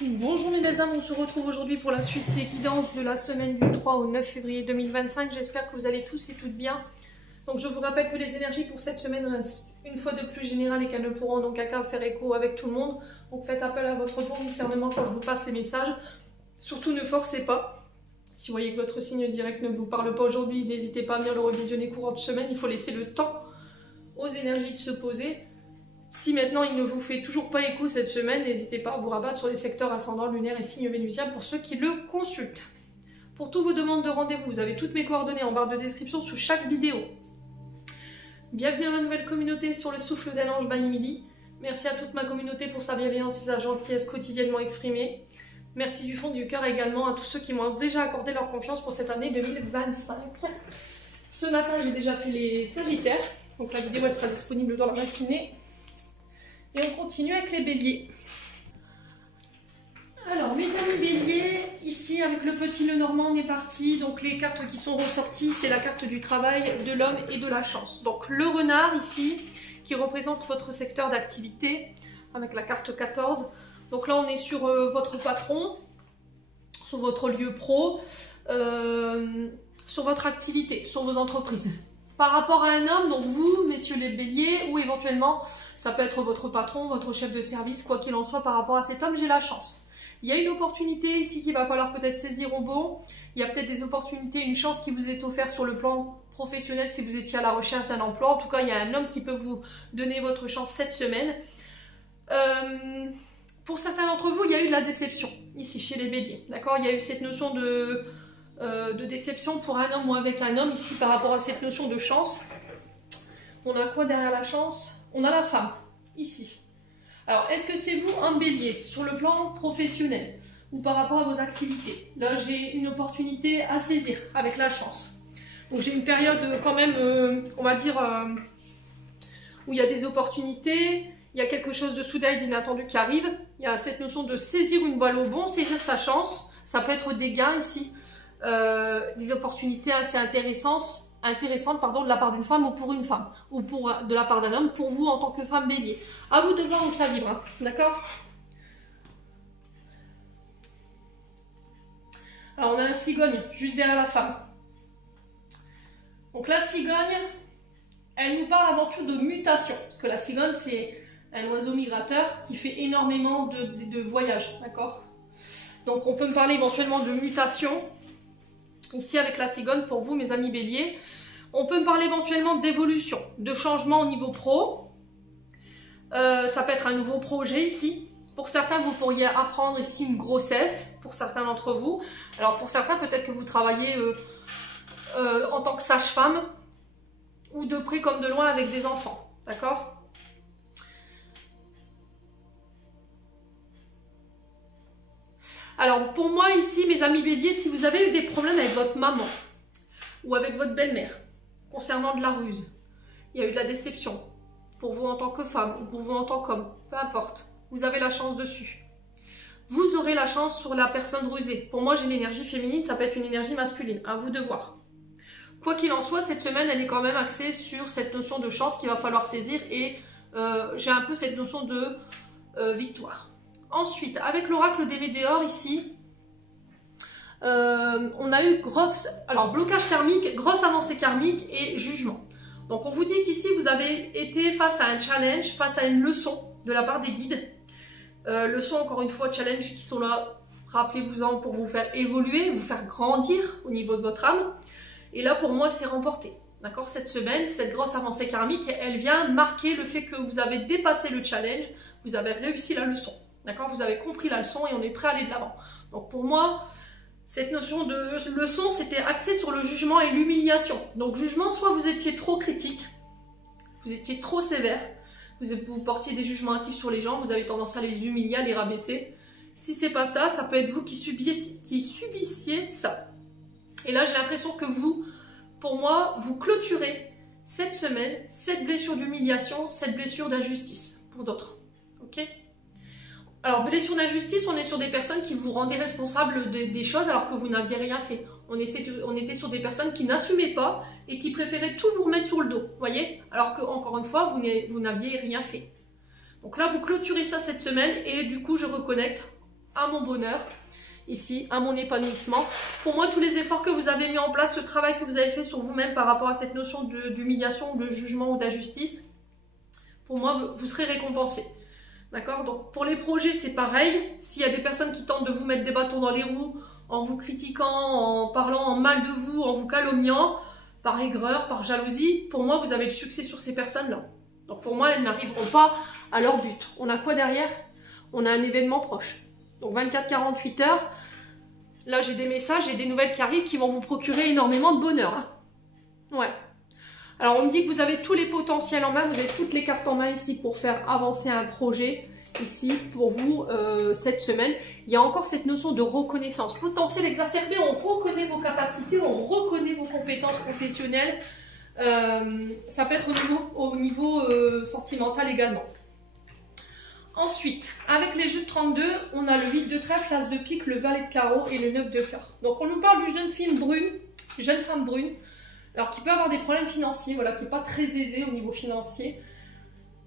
Bonjour mes belles âmes, on se retrouve aujourd'hui pour la suite des guidances de la semaine du 3 au 9 février 2025. J'espère que vous allez tous et toutes bien. Donc je vous rappelle que les énergies pour cette semaine restent une fois de plus générales et qu'elles ne pourront donc à faire écho avec tout le monde. Donc faites appel à votre bon discernement quand je vous passe les messages. Surtout ne forcez pas. Si vous voyez que votre signe direct ne vous parle pas aujourd'hui, n'hésitez pas à venir le revisionner courant de semaine. Il faut laisser le temps aux énergies de se poser. Si maintenant il ne vous fait toujours pas écho cette semaine, n'hésitez pas à vous rabattre sur les secteurs ascendant, lunaire et signe vénusien pour ceux qui le consultent. Pour toutes vos demandes de rendez-vous, vous avez toutes mes coordonnées en barre de description sous chaque vidéo. Bienvenue à ma nouvelle communauté sur le souffle d'un ange by Emily. Merci à toute ma communauté pour sa bienveillance et sa gentillesse quotidiennement exprimée. Merci du fond du cœur également à tous ceux qui m'ont déjà accordé leur confiance pour cette année 2025. Ce matin, j'ai déjà fait les Sagittaires, donc la vidéo elle sera disponible dans la matinée. Et on continue avec les béliers. Alors mes amis béliers, ici avec le petit Lenormand on est parti. Donc les cartes qui sont ressorties, c'est la carte du travail, de l'homme et de la chance. Donc le renard ici, qui représente votre secteur d'activité, avec la carte 14. Donc là on est sur votre patron, sur votre lieu pro, sur votre activité, sur vos entreprises. Par rapport à un homme, donc vous, messieurs les béliers, ou éventuellement, ça peut être votre patron, votre chef de service, quoi qu'il en soit, par rapport à cet homme, j'ai la chance. Il y a une opportunité ici qu'il va falloir peut-être saisir au bon. Il y a peut-être des opportunités, une chance qui vous est offerte sur le plan professionnel si vous étiez à la recherche d'un emploi. En tout cas, il y a un homme qui peut vous donner votre chance cette semaine. Pour certains d'entre vous, il y a eu de la déception, ici, chez les béliers. D'accord ? Il y a eu cette notion de déception pour un homme ou avec un homme ici par rapport à cette notion de chance. On a quoi derrière la chance? On a la femme ici. Alors est-ce que c'est vous un bélier sur le plan professionnel ou par rapport à vos activités? Là j'ai une opportunité à saisir avec la chance. Donc j'ai une période quand même on va dire où il y a des opportunités, il y a quelque chose de soudain et d'inattendu qui arrive. Il y a cette notion de saisir une balle au bon, saisir sa chance. Ça peut être des gains ici. Des opportunités assez intéressantes de la part d'une femme ou pour une femme ou de la part d'un homme pour vous en tant que femme bélier. À vous de voir où ça vibre, hein, d'accord? Alors on a un cigogne juste derrière la femme. Donc la cigogne, elle nous parle avant tout de mutation parce que la cigogne c'est un oiseau migrateur qui fait énormément de voyages, d'accord? Donc on peut me parler éventuellement de mutation. Ici avec la cigogne pour vous mes amis béliers, on peut me parler éventuellement d'évolution, de changement au niveau pro. Ça peut être un nouveau projet ici. Pour certains vous pourriez apprendre ici une grossesse, pour certains d'entre vous. Alors pour certains peut-être que vous travaillez en tant que sage-femme ou de près comme de loin avec des enfants, d'accord? Alors pour moi ici, mes amis béliers, si vous avez eu des problèmes avec votre maman ou avec votre belle-mère concernant de la ruse, il y a eu de la déception pour vous en tant que femme ou pour vous en tant qu'homme, peu importe, vous avez la chance dessus. Vous aurez la chance sur la personne rusée. Pour moi j'ai l'énergie féminine, ça peut être une énergie masculine, à vous de voir. Quoi qu'il en soit, cette semaine elle est quand même axée sur cette notion de chance qu'il va falloir saisir et j'ai un peu cette notion de victoire. Ensuite, avec l'oracle des météores ici, on a eu blocage karmique, grosse avancée karmique et jugement. Donc on vous dit qu'ici vous avez été face à un challenge, face à une leçon de la part des guides. Leçon encore une fois, challenge qui sont là, rappelez-vous-en, pour vous faire évoluer, vous faire grandir au niveau de votre âme. Et là pour moi c'est remporté. D'accord, cette semaine, cette grosse avancée karmique, elle vient marquer le fait que vous avez dépassé le challenge, vous avez réussi la leçon. D'accord, vous avez compris la leçon et on est prêt à aller de l'avant. Donc pour moi, cette notion de leçon, c'était axé sur le jugement et l'humiliation. Donc jugement, soit vous étiez trop critique, vous étiez trop sévère, vous portiez des jugements hâtifs sur les gens, vous avez tendance à les humilier, à les rabaisser. Si c'est pas ça, ça peut être vous qui subissiez ça. Et là, j'ai l'impression que vous, pour moi, vous clôturez cette semaine, cette blessure d'humiliation, cette blessure d'injustice pour d'autres. Ok ? Alors, blessure d'injustice, on est sur des personnes qui vous rendaient responsable des choses alors que vous n'aviez rien fait. On était sur des personnes qui n'assumaient pas et qui préféraient tout vous remettre sur le dos, voyez? Alors que, encore une fois, vous n'aviez rien fait. Donc là, vous clôturez ça cette semaine et du coup, je reconnecte à mon bonheur, ici, à mon épanouissement. Pour moi, tous les efforts que vous avez mis en place, ce travail que vous avez fait sur vous-même par rapport à cette notion d'humiliation, de jugement ou d'injustice, pour moi, vous serez récompensé. D'accord? Donc, pour les projets, c'est pareil. S'il y a des personnes qui tentent de vous mettre des bâtons dans les roues, en vous critiquant, en parlant en mal de vous, en vous calomniant, par aigreur, par jalousie, pour moi, vous avez le succès sur ces personnes-là. Donc, pour moi, elles n'arriveront pas à leur but. On a quoi derrière? On a un événement proche. Donc 24-48 heures, là j'ai des messages et des nouvelles qui arrivent qui vont vous procurer énormément de bonheur. Hein. Ouais. Alors on me dit que vous avez tous les potentiels en main, vous avez toutes les cartes en main ici pour faire avancer un projet. Ici pour vous cette semaine. Il y a encore cette notion de reconnaissance. Potentiel exacerbé, on reconnaît vos capacités, on reconnaît vos compétences professionnelles. Ça peut être au niveau sentimental également. Ensuite, avec les jeux de 32, on a le 8 de trèfle, l'as de pique, le valet de carreau et le 9 de cœur. Donc on nous parle d'une jeune femme brune, alors qui peut avoir des problèmes financiers, voilà, qui n'est pas très aisée au niveau financier.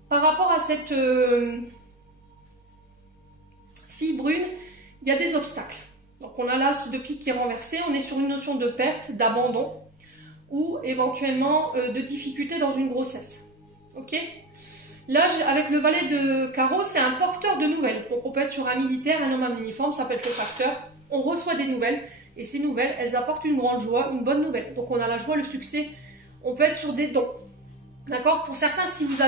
Par rapport à cette fille brune, il y a des obstacles. Donc on a l'as de pique qui est renversé, on est sur une notion de perte, d'abandon, ou éventuellement de difficulté dans une grossesse. Ok ? Là, avec le valet de carreau, c'est un porteur de nouvelles. Donc, on peut être sur un militaire, un homme en uniforme, ça peut être le facteur. On reçoit des nouvelles et ces nouvelles, elles apportent une grande joie, une bonne nouvelle. Donc, on a la joie, le succès. On peut être sur des dons. D'accord? Pour certains, si vous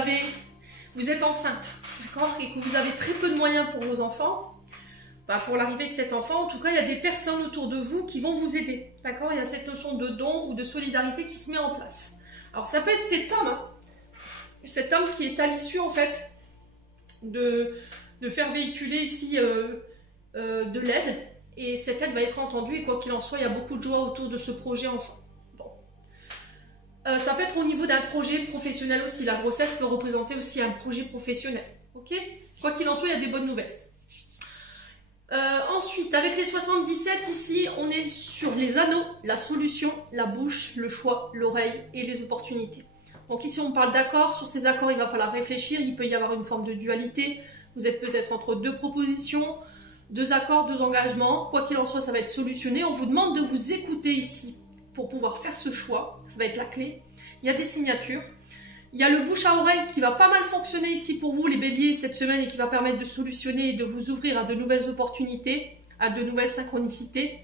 êtes enceinte, d'accord, et que vous avez très peu de moyens pour vos enfants, bah, pour l'arrivée de cet enfant, en tout cas, il y a des personnes autour de vous qui vont vous aider. D'accord? Il y a cette notion de don ou de solidarité qui se met en place. Alors, ça peut être cet homme, hein. Cet homme qui est à l'issue en fait de faire véhiculer ici de l'aide, et cette aide va être entendue et quoi qu'il en soit, il y a beaucoup de joie autour de ce projet enfant. Bon. Ça peut être au niveau d'un projet professionnel aussi, la grossesse peut représenter aussi un projet professionnel. Ok? Quoi qu'il en soit, il y a des bonnes nouvelles. Ensuite, avec les 77 ici, on est sur les anneaux, la solution, la bouche, le choix, l'oreille et les opportunités. Donc ici, on parle d'accords. Sur ces accords, il va falloir réfléchir. Il peut y avoir une forme de dualité. Vous êtes peut-être entre deux propositions, deux accords, deux engagements. Quoi qu'il en soit, ça va être solutionné. On vous demande de vous écouter ici pour pouvoir faire ce choix. Ça va être la clé. Il y a des signatures. Il y a le bouche à oreille qui va pas mal fonctionner ici pour vous, les béliers, cette semaine, et qui va permettre de solutionner et de vous ouvrir à de nouvelles opportunités, à de nouvelles synchronicités.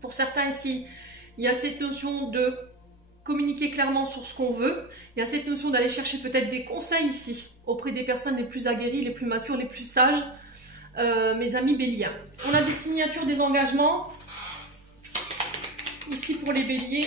Pour certains ici, il y a cette notion de communiquer clairement sur ce qu'on veut. Il y a cette notion d'aller chercher peut-être des conseils ici, auprès des personnes les plus aguerries, les plus matures, les plus sages, mes amis béliens. On a des signatures, des engagements. Ici pour les béliers.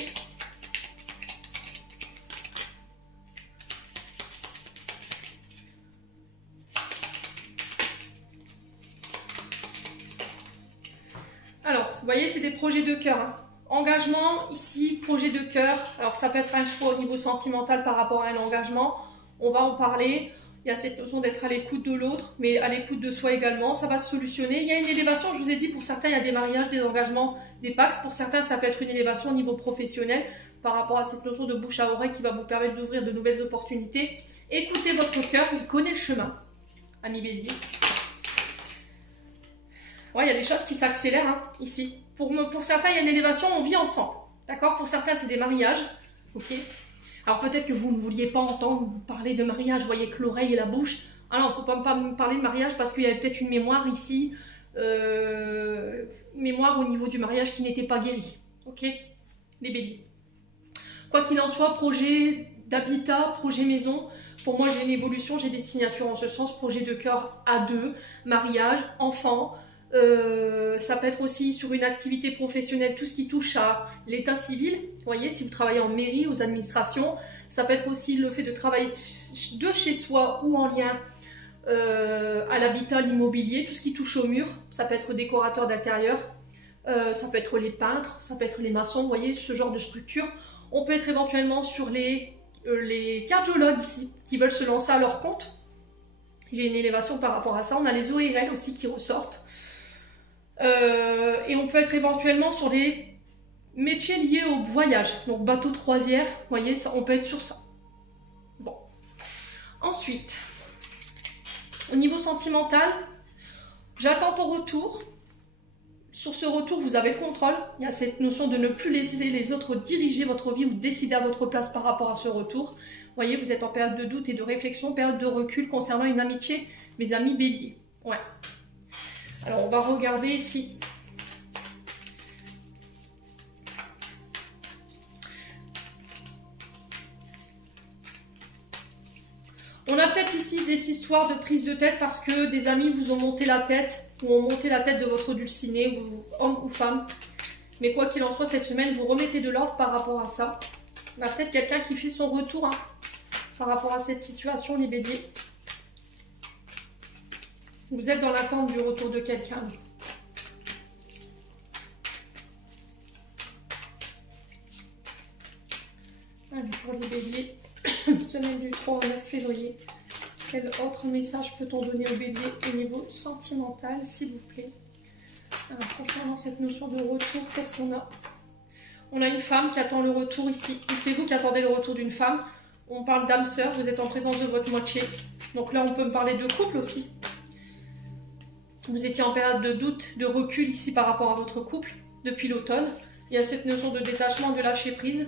Alors, vous voyez, c'est des projets de cœur. Hein. Engagement, ici, projet de cœur. Alors, ça peut être un choix au niveau sentimental par rapport à un engagement. On va en parler. Il y a cette notion d'être à l'écoute de l'autre, mais à l'écoute de soi également. Ça va se solutionner. Il y a une élévation, je vous ai dit, pour certains, il y a des mariages, des engagements, des pactes. Pour certains, ça peut être une élévation au niveau professionnel par rapport à cette notion de bouche à oreille qui va vous permettre d'ouvrir de nouvelles opportunités. Écoutez votre cœur, il connaît le chemin. Ami Bélier. Ouais, il y a des choses qui s'accélèrent hein, ici. Pour certains, il y a une élévation, on vit ensemble. D'accord? Pour certains, c'est des mariages. Ok? Alors peut-être que vous ne vouliez pas entendre parler de mariage, vous voyez que l'oreille et la bouche. Alors, il ne faut pas me parler de mariage parce qu'il y avait peut-être une mémoire ici, une mémoire au niveau du mariage qui n'était pas guérie. Ok? Les béliers. Quoi qu'il en soit, projet d'habitat, projet maison. Pour moi, j'ai une évolution, j'ai des signatures en ce sens. Projet de cœur à deux, mariage, enfant. Ça peut être aussi sur une activité professionnelle, tout ce qui touche à l'état civil. Vous voyez, si vous travaillez en mairie, aux administrations, ça peut être aussi le fait de travailler de chez soi ou en lien à l'habitat, l'immobilier, tout ce qui touche au mur. Ça peut être décorateur d'intérieur, ça peut être les peintres, ça peut être les maçons, vous voyez, ce genre de structure. On peut être éventuellement sur les cardiologues ici, qui veulent se lancer à leur compte. J'ai une élévation par rapport à ça. On a les ORL aussi qui ressortent. Et on peut être éventuellement sur des métiers liés au voyage, donc bateau de croisière, vous voyez, ça, on peut être sur ça. Bon. Ensuite, au niveau sentimental, j'attends ton retour, Sur ce retour, vous avez le contrôle. Il y a cette notion de ne plus laisser les autres diriger votre vie ou décider à votre place par rapport à ce retour. Vous voyez, vous êtes en période de doute et de réflexion, période de recul concernant une amitié, mes amis béliers. Ouais. Alors, on va regarder ici. On a peut-être ici des histoires de prise de tête parce que des amis vous ont monté la tête ou ont monté la tête de votre dulciné, homme ou femme. Mais quoi qu'il en soit, cette semaine, vous remettez de l'ordre par rapport à ça. On a peut-être quelqu'un qui fait son retour par rapport à cette situation, les béliers. Vous êtes dans l'attente du retour de quelqu'un. Allez, pour les béliers. Semaine du 3 au 9 février. Quel autre message peut-on donner aux béliers au niveau sentimental, s'il vous plaît? Alors, concernant cette notion de retour, qu'est-ce qu'on a? On a une femme qui attend le retour ici. C'est vous qui attendez le retour d'une femme. On parle d'âme sœur, vous êtes en présence de votre moitié. Donc là, on peut me parler de couple aussi. Vous étiez en période de doute, de recul ici par rapport à votre couple depuis l'automne. Il y a cette notion de détachement, de lâcher prise.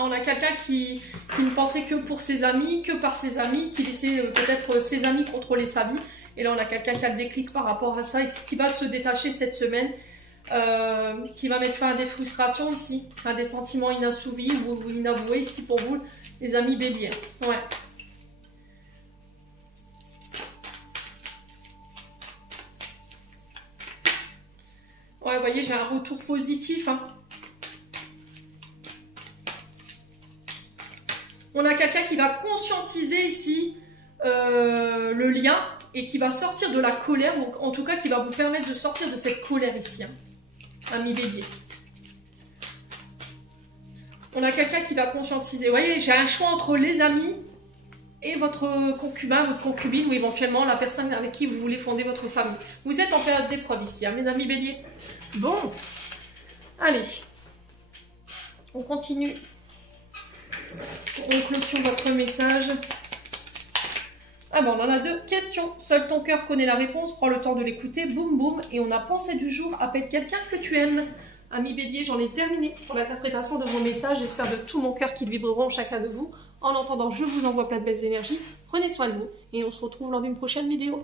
On a quelqu'un qui ne pensait que pour ses amis, que par ses amis, qui laissait peut-être ses amis contrôler sa vie. Et là, on a quelqu'un qui a le déclic par rapport à ça, et qui va se détacher cette semaine, qui va mettre fin à des frustrations ici, à des sentiments inassouvis ou inavoués ici pour vous, les amis béliers. Ouais. Ouais, vous voyez, j'ai un retour positif, hein. On a quelqu'un qui va conscientiser ici le lien et qui va sortir de la colère, ou en tout cas qui va vous permettre de sortir de cette colère ici, hein, ami bélier. On a quelqu'un qui va conscientiser. Vous voyez, j'ai un choix entre les amis et votre concubin, votre concubine, ou éventuellement la personne avec qui vous voulez fonder votre famille. Vous êtes en période d'épreuve ici, hein, mes amis béliers. Bon, allez, on continue. On clôture votre message. Ah bon, on en a deux questions. Seul ton cœur connaît la réponse. Prends le temps de l'écouter. Boum, boum. Et on a pensée du jour. Appelle quelqu'un que tu aimes. Ami bélier, j'en ai terminé pour l'interprétation de vos messages. J'espère de tout mon cœur qu'ils vibreront chacun de vous. En attendant, je vous envoie plein de belles énergies. Prenez soin de vous. Et on se retrouve lors d'une prochaine vidéo.